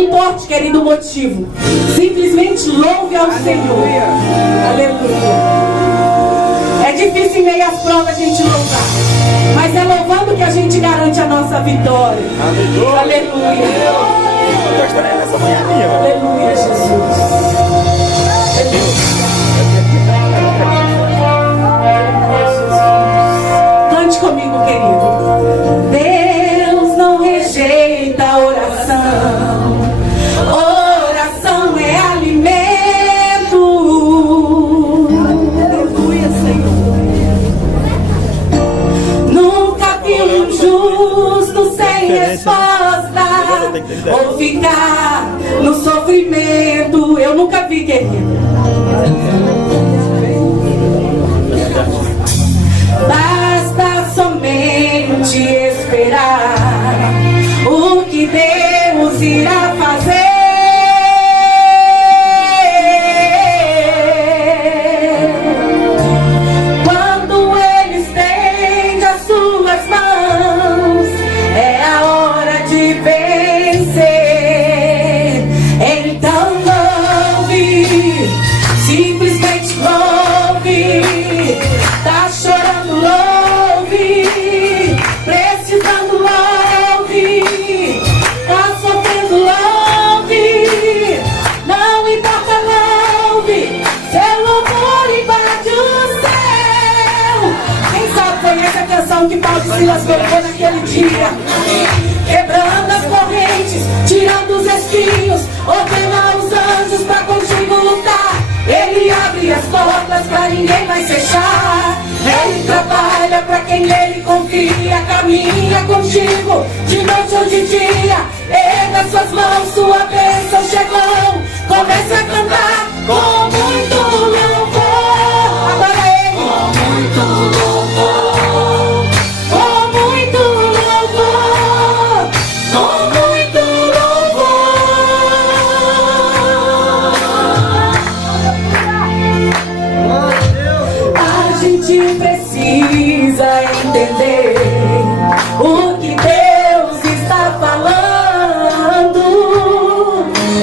importe, querido, o motivo. Simplesmente louve ao Senhor. Aleluia. É difícil em meio às provas a gente louvar, mas é louvando que a gente garante a nossa vitória. Aleluia. Aleluia, Jesus. Cante comigo, querido. Deus não rejeita a oração. Oração é alimento. Aleluia, Senhor. Nunca vi um justo sem resposta ou ficar no sofrimento. Eu nunca vi, querido. Basta somente esperar o que Deus irá fazer. Quando Ele estende as suas mãos, é a hora de vencer. Então louve, simplesmente louve. Tá chorando, louve. Precisando, louve. Tá sofrendo, louve. Não importa, louve. Seu louvor invade o céu. Quem sabe conhece a canção que Paulo e Silas colocou naquele dia? Quebrando as correntes, tirando os espinhos, ordena os anjos pra contigo lutar. Ele abre as portas pra ninguém mais fechar. Ele trabalha pra quem nele confia. Caminha contigo de noite ou de dia. Erga suas mãos, sua bênção chegou. Comece a cantar com muito louvor. Agora ele. Com muito louvor. Com muito louvor. Com muito louvor. A gente precisa entender o que Deus está falando.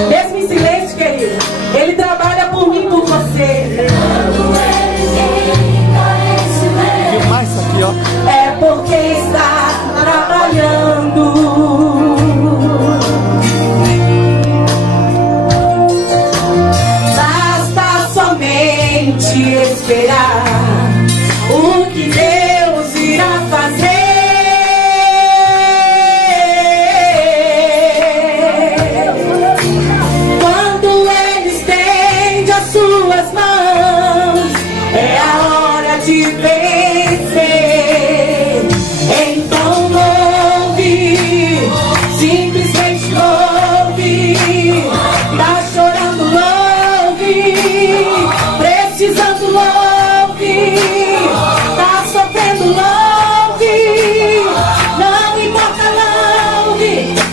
Mesmo em silêncio, querido, Ele trabalha por mim e por você. Filmar isso aqui, ó. É porque está trabalhando. Basta somente esperar o que Deus irá fazer. Quando Ele estende as suas mãos, é a hora de vencer. Então louve, simplesmente louve. Tá chorando, louve. Precisando, louve. Tá sofrendo, louve. Não importa, louve.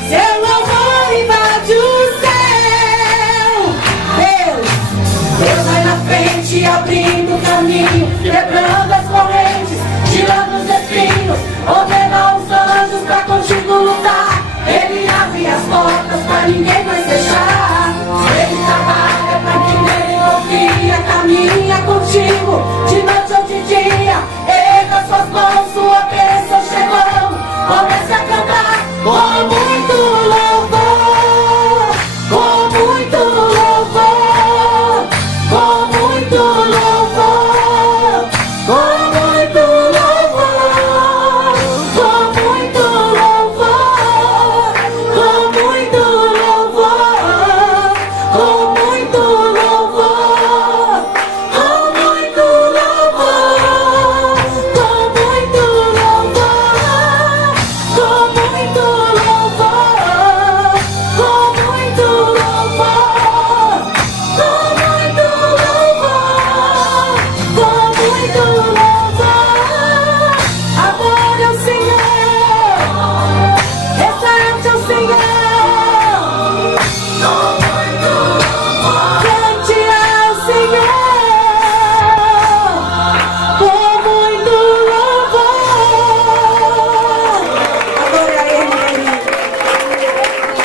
Seu louvor invade o céu. Deus vai na frente, abrindo o caminho, quebrando as correntes, tirando os espinhos, ordena os anjos pra contigo lutar. Ele abre as portas pra ninguém mais fechar.